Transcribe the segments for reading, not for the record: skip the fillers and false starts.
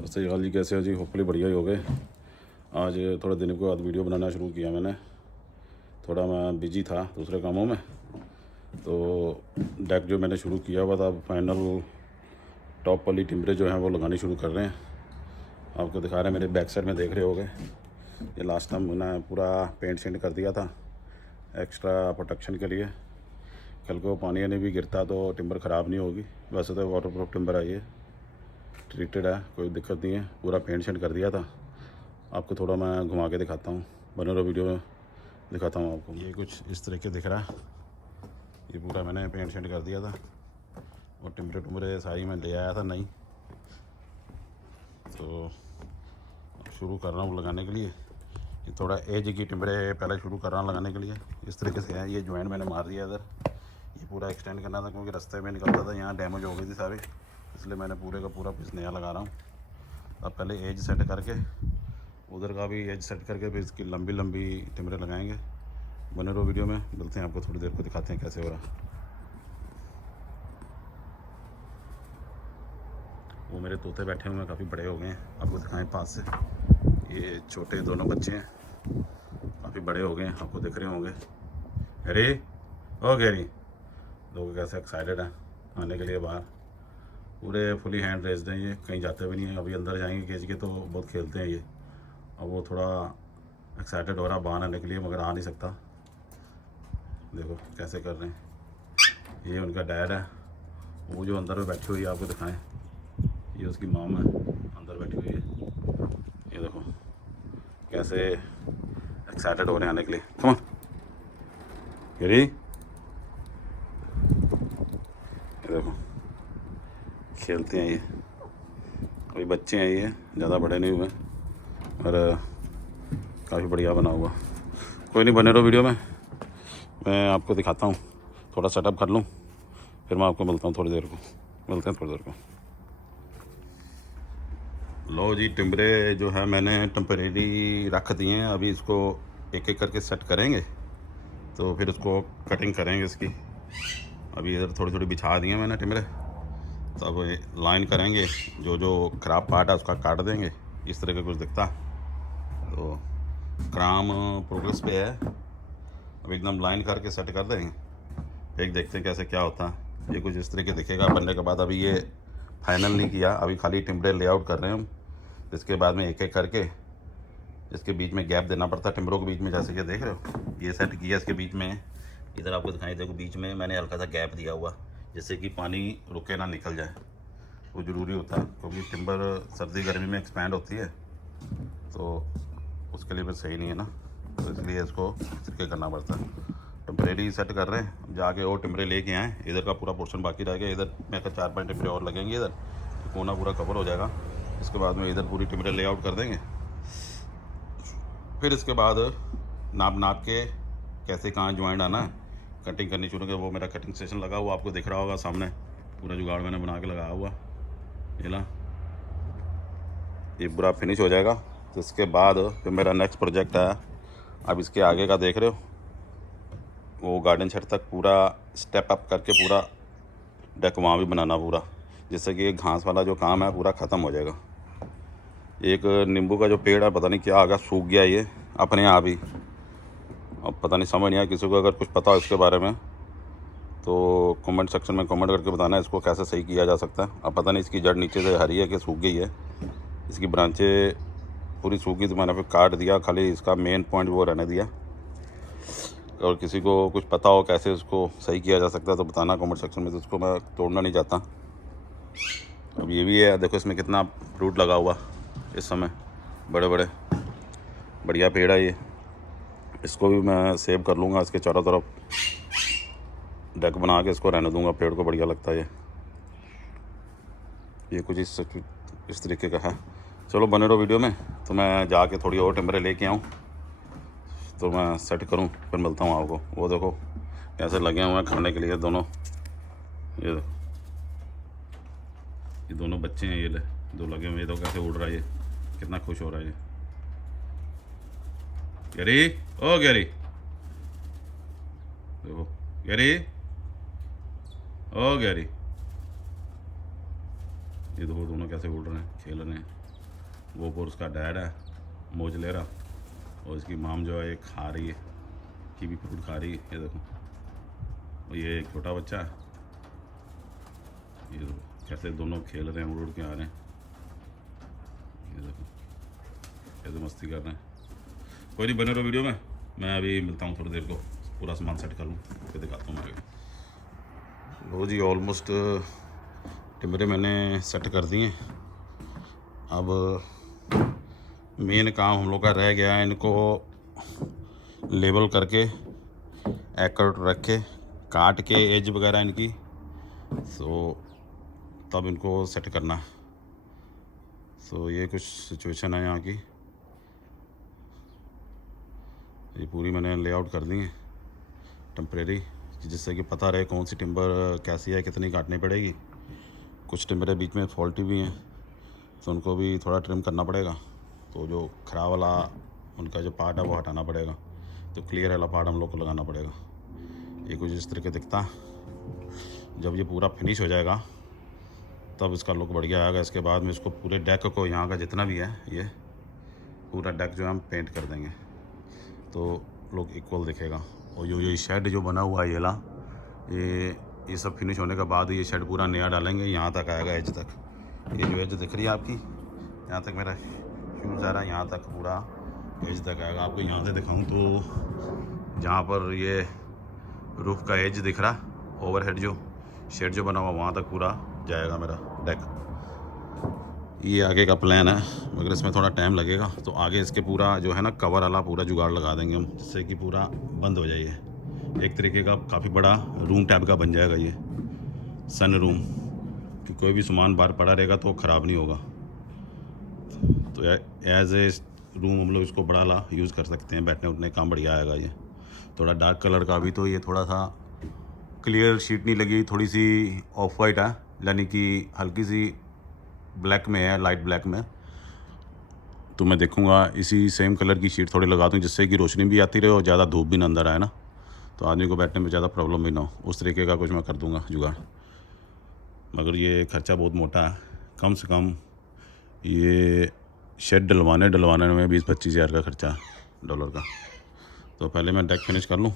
सत श्रीकाल जी, कैसे हो जी? होपफुली बढ़िया ही हो गए। आज थोड़े दिन के बाद वीडियो बनाना शुरू किया मैंने। थोड़ा मैं बिजी था दूसरे कामों में, तो डेक जो मैंने शुरू किया हुआ था, फाइनल टॉप वाली टिम्बरे जो हैं वो लगानी शुरू कर रहे हैं। आपको दिखा रहे हैं, मेरे बैक साइड में देख रहे होगे। ये लास्ट टाइम मैंने पूरा पेंट शेंट कर दिया था एक्स्ट्रा प्रोटेक्शन के लिए। कल को पानी नहीं भी गिरता तो टिम्बर ख़राब नहीं होगी। वैसे तो वाटर प्रूफ टिम्बर है, ये ट्रीटेड है, कोई दिक्कत नहीं है। पूरा पेंट शेंट कर दिया था। आपको थोड़ा मैं घुमा के दिखाता हूँ, बने रहो वीडियो में, दिखाता हूँ आपको। ये कुछ इस तरह के दिख रहा है। ये पूरा मैंने पेंट शेंट कर दिया था और टिम्बरे टुम्बरे सारी मैं ले आया था नहीं। तो अब शुरू कर रहा हूँ लगाने के लिए। ये थोड़ा एज की टिम्बरे पहले शुरू कर रहा हूँ लगाने के लिए। इस तरीके से है। ये जॉइंट मैंने मार दिया इधर। ये पूरा एक्सटेंड करना था क्योंकि रास्ते में निकलता था, यहाँ डैमेज हो गई थी सारी, इसलिए मैंने पूरे का पूरा पीस नया लगा रहा हूँ। अब पहले एज सेट करके, उधर का भी एज सेट करके फिर इसकी लंबी लंबी टिम्बरे लगाएंगे। बने रहो वीडियो में, मिलते हैं आपको थोड़ी देर को, दिखाते हैं कैसे हो रहा। वो मेरे तोते बैठे हुए हैं, काफ़ी बड़े हो गए हैं। आपको दिखाएं पास से। ये छोटे दोनों बच्चे हैं, काफ़ी बड़े हो गए हैं, आपको दिख रहे होंगे। अरे ओ गैरी, लोग कैसे एक्साइटेड हैं आने के लिए बाहर। पूरे फुली हैंड रेस्ड हैं, ये कहीं जाते भी नहीं हैं। अभी अंदर जाएंगे केज के तो बहुत खेलते हैं ये। अब वो थोड़ा एक्साइटेड हो रहा बाहर आने के लिए, मगर आ नहीं सकता। देखो कैसे कर रहे हैं। ये उनका डैड है, वो जो अंदर में बैठी हुई है, आपको दिखाएं। ये उसकी मॉम है, अंदर बैठी हुई है। ये देखो कैसे एक्साइटेड हो रहे हैं आने के लिए। कम ऑन गिरी, ये देखो खेलते हैं ये। अभी बच्चे हैं, ये ज़्यादा बड़े नहीं हुए और काफ़ी बढ़िया बना हुआ। कोई नहीं, बने रहो वीडियो में, मैं आपको दिखाता हूँ। थोड़ा सेटअप कर लूँ, फिर मैं आपको मिलता हूँ थोड़ी देर को। मिलते हैं थोड़ी देर को। लो जी, टिम्बरे जो है मैंने टेम्परेरी रख दिए हैं। अभी इसको एक एक करके सेट करेंगे, तो फिर उसको कटिंग करेंगे इसकी। अभी इधर थोड़ी थोड़ी बिछा दिए मैंने टिम्बरे, तो अब लाइन करेंगे। जो जो ख़राब पार्ट है उसका काट देंगे। इस तरह का कुछ दिखता। तो काम प्रोग्रेस पे है। अब एकदम लाइन करके सेट कर देंगे, फिर देखते हैं कैसे क्या होता है। ये कुछ इस तरीके दिखेगा बनने के बाद। अभी ये फाइनल नहीं किया, अभी खाली टिम्बरे लेआउट कर रहे हैं हम। इसके बाद में एक एक करके इसके बीच में गैप देना पड़ता है टिम्बरों के बीच में। जैसे कि देख रहे हो, ये सेट किया इसके बीच में। इधर आपको दिखाई, देखो बीच में मैंने हल्का सा गैप दिया हुआ, जिससे कि पानी रुके ना, निकल जाए। वो ज़रूरी होता है क्योंकि टिम्बर सर्दी गर्मी में एक्सपैंड होती है, तो उसके लिए फिर सही नहीं है ना। तो इसलिए इसको इस तरीके करना पड़ता है। टेम्परेरी सेट कर रहे हैं, जाके और टिम्बरे लेके आएँ। इधर का पूरा पोर्शन बाकी रह गया। इधर मैं 4-5 टिम्बरे और लगेंगे, इधर कोना पूरा कवर हो जाएगा। इसके बाद में इधर पूरी टिम्बरे लेआउट कर देंगे। फिर इसके बाद नाप नाप के कैसे कहाँ ज्वाइंट आना है, कटिंग करनी शुरू कर। वो मेरा कटिंग स्टेशन लगा हुआ, आपको दिख रहा होगा सामने। पूरा जुगाड़ मैंने बना के लगाया हुआ। ये ला, ये पूरा फिनिश हो जाएगा। तो इसके बाद फिर मेरा नेक्स्ट प्रोजेक्ट है, अब इसके आगे का देख रहे हो, वो गार्डन शेड तक पूरा स्टेप अप करके पूरा डेक वहाँ भी बनाना पूरा, जिससे कि घास वाला जो काम है पूरा ख़त्म हो जाएगा। एक नींबू का जो पेड़ है, पता नहीं क्या आ गया, सूख गया ये अपने आप ही। अब पता नहीं, समझ नहीं आया। किसी को अगर कुछ पता हो इसके बारे में तो कमेंट सेक्शन में कमेंट करके बताना इसको कैसे सही किया जा सकता है। अब पता नहीं इसकी जड़ नीचे से हरी है कि सूख गई है। इसकी ब्रांचें पूरी सूखी तो मैंने फिर काट दिया, खाली इसका मेन पॉइंट वो रहने दिया। और किसी को कुछ पता हो कैसे इसको सही किया जा सकता है तो बताना कमेंट सेक्शन में, तो इसको मैं तोड़ना नहीं चाहता। अब ये भी है, देखो इसमें कितना फ्रूट लगा हुआ इस समय, बड़े बड़े बढ़िया पेड़ है ये। इसको भी मैं सेव कर लूँगा, इसके चारों तरफ डेक बना के इसको रहने दूँगा। पेड़ को बढ़िया लगता है ये कुछ इस तरीके का है। चलो बने रहो वीडियो में, तो मैं जाके थोड़ी और टिम्बरे लेके आऊँ, तो मैं सेट करूँ, फिर मिलता हूँ आपको। वो देखो कैसे लगे हुए हैं खाने के लिए दोनों। ये देखो, ये दोनों बच्चे हैं, ये ले दो लगे हुए। ये तो कैसे उड़ रहा है, ये कितना खुश हो रहा है ये। गैरी, ओ गैरी, देखो गैरी, ओ गैरी, ये देखो दोनों कैसे उड़ रहे हैं, खेल रहे हैं। वो पर उसका डैड है मौज ले रहा, और इसकी माम जो है ये खा रही है, कीवी फ्रूट खा रही है। ये देखो, और ये एक छोटा बच्चा है, ये देखो कैसे दोनों खेल रहे हैं, उड़ उड़ के आ रहे हैं। ये देखो कैसे मस्ती कर रहे हैं। कोई नहीं, बने रहो वीडियो में। मैं अभी मिलता हूँ थोड़ी देर को, पूरा सामान सेट कर लूँ फिर दिखाता हूँ आगे। लो जी, ऑलमोस्ट टिमरे मैंने सेट कर दिए। अब मेन काम हम लोग का रह गया है, इनको लेबल करके एकड़ रख के काट के एज वगैरह इनकी, सो तब इनको सेट करना। सो ये कुछ सिचुएशन है यहाँ की। ये पूरी मैंने लेआउट कर दी है टेम्परेरी, जिससे कि पता रहे कौन सी टिम्बर कैसी है, कितनी काटनी पड़ेगी। कुछ टिम्बरें बीच में फॉल्टी भी हैं, तो उनको भी थोड़ा ट्रिम करना पड़ेगा। तो जो ख़राब वाला उनका जो पार्ट है वो हटाना पड़ेगा, तो क्लियर वाला पार्ट हम लोग को लगाना पड़ेगा। ये कुछ इस तरीके दिखता। जब ये पूरा फिनिश हो जाएगा तब इसका लुक बढ़िया आएगा। इसके बाद में इसको पूरे डेक को, यहाँ का जितना भी है ये पूरा डेक जो है हम पेंट कर देंगे, तो लुक इक्वल दिखेगा। और ये शेड जो बना हुआ है ये सब फिनिश होने के बाद ये शेड पूरा नया डालेंगे। यहाँ तक आएगा एज तक। ये जो एज दिख रही है आपकी, यहाँ तक मेरा शूज़ आ रहा है, यहाँ तक पूरा एज तक आएगा। आपको यहाँ से दिखाऊँ तो जहाँ पर ये रूफ का एज दिख रहा, ओवरहेड जो शेड जो बना हुआ वहाँ तक पूरा जाएगा मेरा डेक। ये आगे का प्लान है, मगर इसमें थोड़ा टाइम लगेगा। तो आगे इसके पूरा जो है ना कवर वाला पूरा जुगाड़ लगा देंगे हम, जिससे कि पूरा बंद हो जाए। एक तरीके का काफ़ी बड़ा रूम टाइप का बन जाएगा ये, सन रूम, कि कोई भी सामान बाहर पड़ा रहेगा तो ख़राब नहीं होगा। तो एज ए रूम हम लोग इसको बड़ा ला यूज़ कर सकते हैं, बैठने उठने काम बढ़िया आएगा। ये थोड़ा डार्क कलर का, अभी तो ये थोड़ा सा क्लियर शीट नहीं लगी, थोड़ी सी ऑफ वाइट है, यानी कि हल्की सी ब्लैक में है, लाइट ब्लैक में। तो मैं देखूंगा इसी सेम कलर की शीट थोड़ी लगा दूं, जिससे कि रोशनी भी आती रहे और ज़्यादा धूप भी ना अंदर आए ना, तो आदमी को बैठने में ज़्यादा प्रॉब्लम भी ना हो। उस तरीके का कुछ मैं कर दूंगा जुगाड़। मगर ये खर्चा बहुत मोटा है, कम से कम ये शेड डलवाने में 20-25 हज़ार का खर्चा है डॉलर का। तो पहले मैं डेक फिनिश कर लूँ,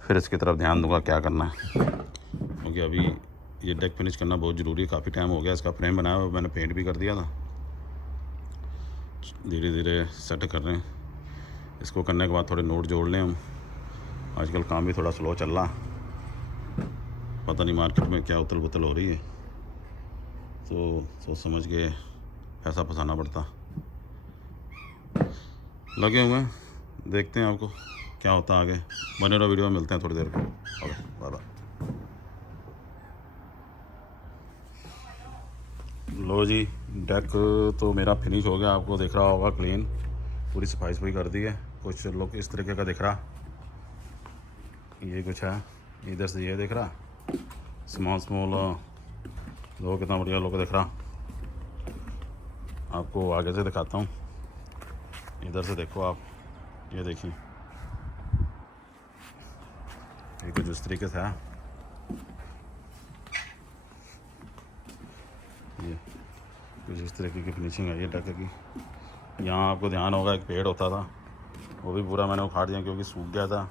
फिर इसकी तरफ ध्यान दूंगा क्या करना है, क्योंकि अभी ये डेक फिनिश करना बहुत ज़रूरी है। काफ़ी टाइम हो गया इसका फ्रेम बनाया हुआ, मैंने पेंट भी कर दिया था। धीरे धीरे सेट कर रहे हैं। इसको करने के बाद थोड़े नोट जोड़ लें हम। आजकल काम भी थोड़ा स्लो चल रहा, पता नहीं मार्केट में क्या उथल पुथल हो रही है, तो सोच समझ के पैसा फंसाना पड़ता। लगे हुए हैं, देखते हैं आपको क्या होता है आगे। बने रहो वीडियो में, मिलते हैं थोड़ी देर को। Okay, bye bye. लो जी, डेक तो मेरा फिनिश हो गया, आपको दिख रहा होगा क्लीन, पूरी सफाई कर दी है। कुछ लोग इस तरीके का दिख रहा, ये कुछ है, इधर से ये दिख रहा, स्मॉल लोग कितना बढ़िया लोग दिख रहा। आपको आगे से दिखाता हूँ, इधर से देखो आप, ये देखिए, ये कुछ इस तरीके से है। ये कुछ इस तरीके की फिनिशिंग है ये डेक की। यहाँ आपको ध्यान होगा एक पेड़ होता था, वो भी पूरा मैंने उखाड़ दिया क्योंकि सूख गया था,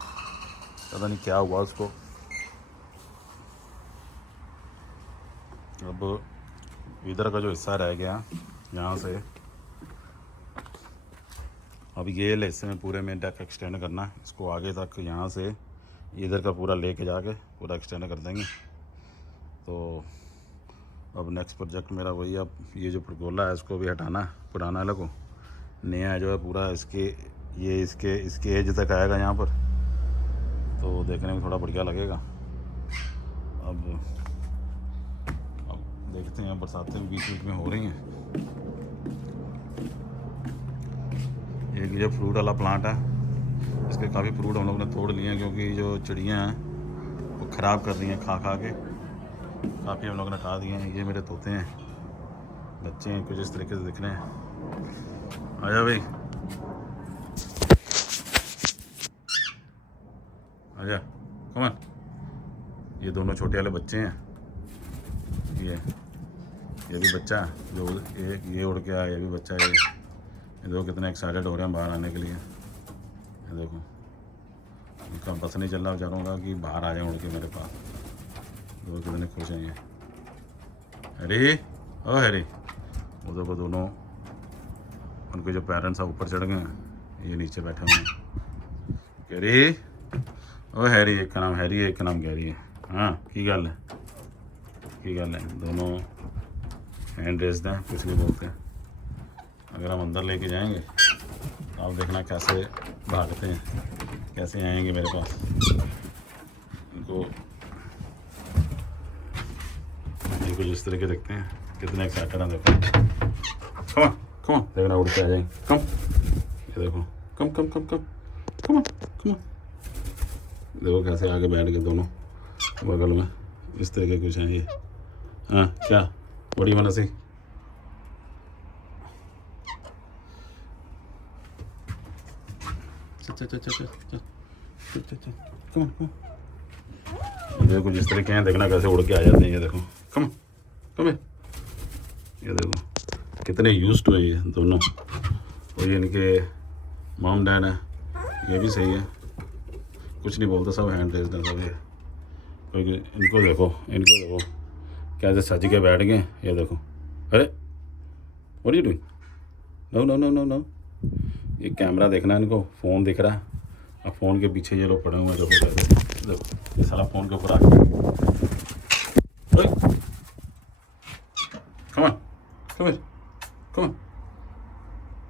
पता नहीं क्या हुआ उसको। अब इधर का जो हिस्सा रह गया यहाँ से, अब ये हिस्से में पूरे में डेक एक्सटेंड करना है, इसको आगे तक यहाँ से इधर का पूरा लेके जाके पूरा एक्सटेंड कर देंगे। तो अब नेक्स्ट प्रोजेक्ट मेरा वही, अब ये जो परगोला है इसको भी हटाना है, पुराना वाला को नया जो है पूरा इसके एज तक आएगा यहाँ पर, तो देखने में थोड़ा बढ़िया लगेगा। अब देखते हैं, बरसातें बीच में हो रही हैं। एक ये फ्रूट वाला प्लांट है, इसके काफ़ी फ्रूट हम लोग ने तोड़ लिए हैं, क्योंकि जो चिड़ियाँ हैं वो ख़राब कर रही हैं खा के, काफ़ी हम लोग ने हटा दिए हैं। ये मेरे तोते हैं, बच्चे हैं, कुछ इस तरीके से दिख रहे हैं। आजा भाई, आजा, कम ऑन। ये दोनों छोटे वाले बच्चे हैं, ये ये भी बच्चा जो ये उड़ के आया, ये भी बच्चा है। ये देखो कितने एक्साइटेड हो रहे हैं बाहर आने के लिए। ये देखो इनका बस नहीं चल रहा बेचारों का कि बाहर आ जाए उड़ के मेरे पास। देखो कितने खुश हैं ये। हैरी, ओ हैरी, वो देखो दोनों उनके जो पेरेंट्स हैं ऊपर चढ़ गए हैं, ये नीचे बैठे हुए हैं। हैरी, ओ हैरी, एक का नाम हैरी है, एक का नाम गैरी है। हाँ की गल है, दोनों हैंड रेस्ड हैं, कुछ नहीं बोलते। अगर हम अंदर लेके जाएंगे तो आप देखना कैसे भागते हैं, कैसे आएंगे मेरे पास। इनको जिस तरह के देखते हैं कितने एक्साइटेड हैं। देखो कम कम देखना उड़ के आ जाएंगे। कम ये देखो कम कम कम कम कम कम देखो कैसे आगे बैठ गए दोनों बगल में। इस तरह के कुछ हैं ये। हाँ क्या बड़ी मन सी देखो जिस तरह के हैं, देखना कैसे उड़ के आ जाते हैं। ये देखो कम कम ये देखो कितने यूज्ड हुए ये दोनों। और ये इनके मॉम डैड है, ये भी सही है, कुछ नहीं बोलते, सब हैंड रेस्ड है सब ये। क्योंकि इनको देखो कैसे सज के बैठ गए। ये देखो अरे what are you doing? No no no no no, ये कैमरा देखना है इनको, फ़ोन दिख रहा है। अब फ़ोन के पीछे ये लोग पड़े हुए हैं। देखो ये सारा फ़ोन के ऊपर आ गया। Come on come here come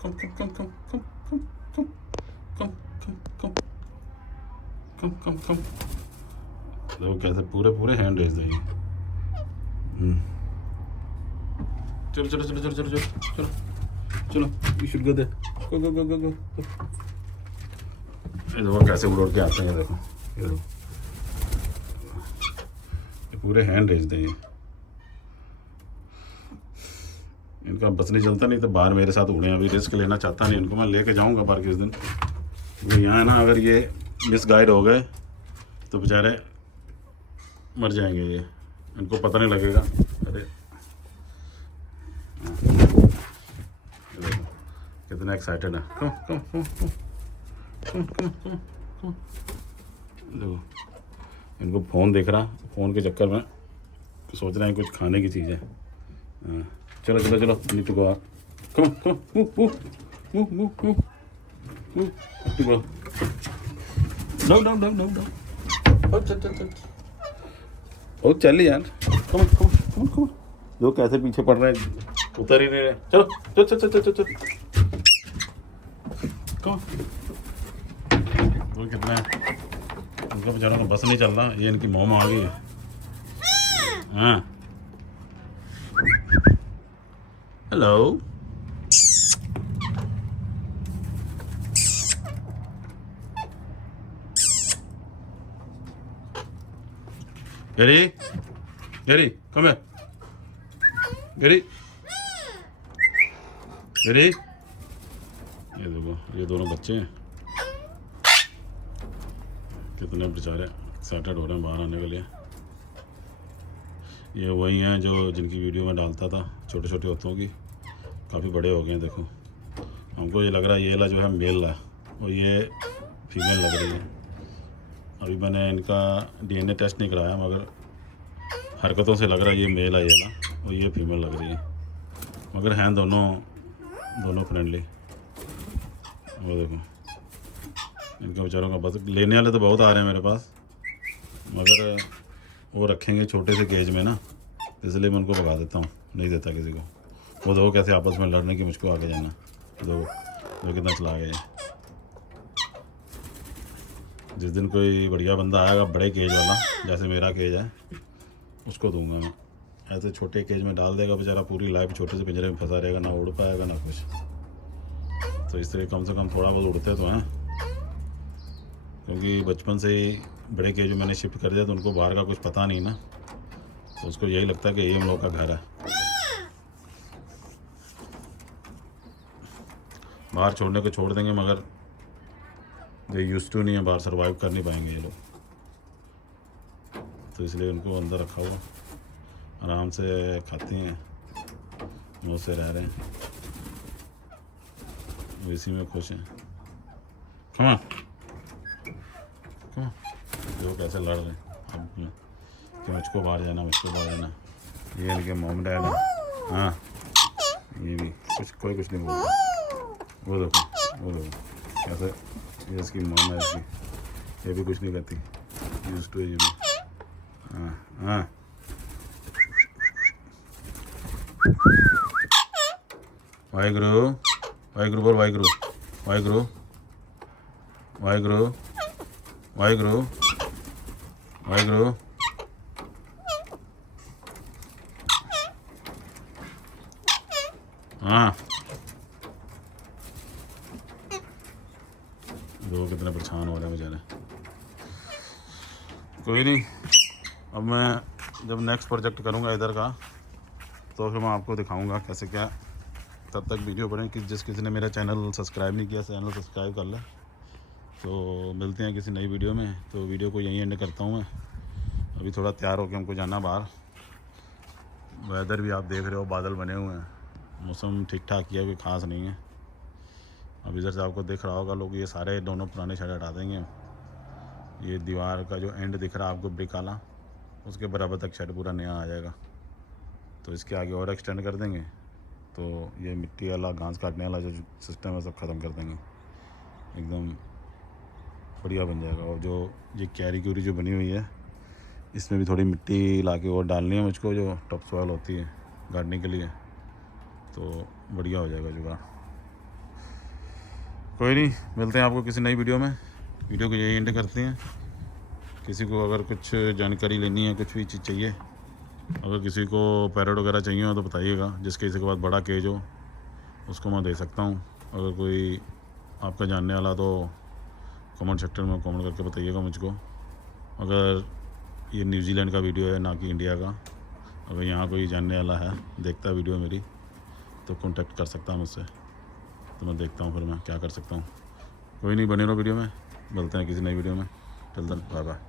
कम कम कम कम कम कम कम कम कम कम कम देखो कैसे पूरे हैंड रेज देंगे। चलो चलो चलो चलो चलो चलो चलो चलो, यू शुड गो देयर, गो गो गो गो गो। ये देखो कैसे उड़ के आते हैं। ये देखो ये देखो ये पूरे हैंड रेज देंगे। इनका बस नहीं चलता, नहीं तो बाहर मेरे साथ उड़े। अभी रिस्क लेना चाहता नहीं, इनको मैं लेके जाऊंगा बाहर किस दिन। यहाँ ना अगर ये मिसगाइड हो गए तो बेचारे मर जाएंगे। ये इनको पता नहीं लगेगा। अरे देखो कितने एक्साइटेड है। कम कम कम कम कम कम कम देखो इनको फ़ोन दिख रहा, फ़ोन के चक्कर में सोच रहे हैं कुछ खाने की चीज़ है। चलो चलो चलो, need to go. Come come move move move move to go. No no no no no, चल चल चल ओ चल यार। कम कम कम कम जो कैसे पीछे पड़ रहे हैं, उतर ही नहीं रहे। चलो चल चल चल चल चल कम। वो कितना है उनका बेचारों का बस नहीं चल रहा। ये इनकी मोम आ गई है। हाँ hello Gary, Gary come here, Gary Gary. ये देखो ये दोनों बच्चे हैं, कितने बेचारे एक्साइटेड हो रहे हैं बाहर आने के लिए। ये वही हैं जो जिनकी वीडियो में डालता था, छोटे छोटे होतों की, काफ़ी बड़े हो गए हैं। देखो हमको ये लग रहा है ये ला जो है मेल है और ये फीमेल लग रही है। अभी मैंने इनका DNA टेस्ट नहीं कराया, मगर हरकतों से लग रहा है ये मेल है ये ला, और ये फीमेल लग रही है। मगर हैं दोनों फ्रेंडली। वो देखो इनके बेचारों का बस लेने वाले तो बहुत आ रहे हैं मेरे पास, मगर वो रखेंगे छोटे से केज में ना, इसलिए मैं उनको भगा देता हूँ, नहीं देता किसी को। वो देखो कैसे आपस में लड़ने की, मुझको आगे जाना। वो कितना चला गया। जिस दिन कोई बढ़िया बंदा आएगा बड़े केज वाला, जैसे मेरा केज है, उसको दूंगा मैं। ऐसे छोटे केज में डाल देगा बेचारा, पूरी लाइफ छोटे से पिंजरे में फंसा रहेगा, ना उड़ पाएगा ना कुछ। तो इस तरह कम से कम थोड़ा बहुत उड़ते तो हैं, क्योंकि बचपन से ही बड़े केज में मैंने शिफ्ट कर दिया, तो उनको बाहर का कुछ पता नहीं ना, तो उसको यही लगता है कि ये हम लोग का घर है। बाहर छोड़ने को छोड़ देंगे, मगर ये यूज्ड टू नहीं है, बाहर सर्वाइव कर नहीं पाएंगे ये लोग। तो इसलिए उनको अंदर रखा हुआ, आराम से खाते हैं, मौज से रह रहे हैं, वो इसी में खुश हैं। कमा कमा, देखो कैसे लड़ रहे हैं अब कि मुझको बाहर जाना, मुझको बाहर जाना। ये इनके मॉम डैड है। हाँ, ये भी कुछ नहीं बोलता। वो देखो कैसे, ये इसकी मॉम है, इसकी ये भी कुछ नहीं करती, यूज्ड टू है ये भी। हाँ हाँ, वाहिगुरु वाहिगुरु बोल, वाहिगुरु वाहिगुरु वाहिगुरु वाहिगुरु वाहिगुरु। हाँ, लोग कितने परेशान हो रहे हैं बेचारे। कोई नहीं, अब मैं जब नेक्स्ट प्रोजेक्ट करूँगा इधर का तो फिर मैं आपको दिखाऊंगा कैसे क्या। तब तक वीडियो बने कि किसी ने मेरा चैनल सब्सक्राइब नहीं किया, चैनल सब्सक्राइब कर ले। तो मिलते हैं किसी नई वीडियो में। तो वीडियो को यहीं एंड करता हूँ मैं। अभी थोड़ा तैयार होकर हमको जाना बाहर। वेदर भी आप देख रहे हो, बादल बने हुए हैं, मौसम ठीक ठाक ही है, कोई ख़ास नहीं है। अब इधर से आपको दिख रहा होगा, लोग ये सारे दोनों पुराने शेड हटा देंगे। ये दीवार का जो एंड दिख रहा है आपको ब्रिक वाला, उसके बराबर तक शेड पूरा नया आ जाएगा। तो इसके आगे और एक्सटेंड कर देंगे, तो ये मिट्टी वाला घास काटने वाला जो सिस्टम है सब ख़त्म कर देंगे, एकदम बढ़िया बन जाएगा। और जो ये क्यारी क्यूरी जो बनी हुई है, इसमें भी थोड़ी मिट्टी ला के और डालनी है मुझको, जो टॉप सॉइल होती है गाड़ने के लिए, तो बढ़िया हो जाएगा जुगाड़। कोई नहीं, मिलते हैं आपको किसी नई वीडियो में। वीडियो को यही एंड करते हैं। किसी को अगर कुछ जानकारी लेनी है, कुछ भी चीज़ चाहिए, अगर किसी को पैरेट वगैरह चाहिए हो तो बताइएगा। जिसके किसी के पास बड़ा केज हो उसको मैं दे सकता हूँ। अगर कोई आपका जानने वाला तो कमेंट सेक्टर में कमेंट करके बताइएगा मुझको। अगर ये न्यूजीलैंड का वीडियो है, ना कि इंडिया का, अगर यहाँ कोई जानने वाला है, देखता है वीडियो मेरी, तो कांटेक्ट कर सकता है मुझसे। तो मैं देखता हूँ फिर मैं क्या कर सकता हूँ। कोई नहीं, बने रहो वीडियो में। मिलते हैं किसी नई वीडियो में। Till then bye bye.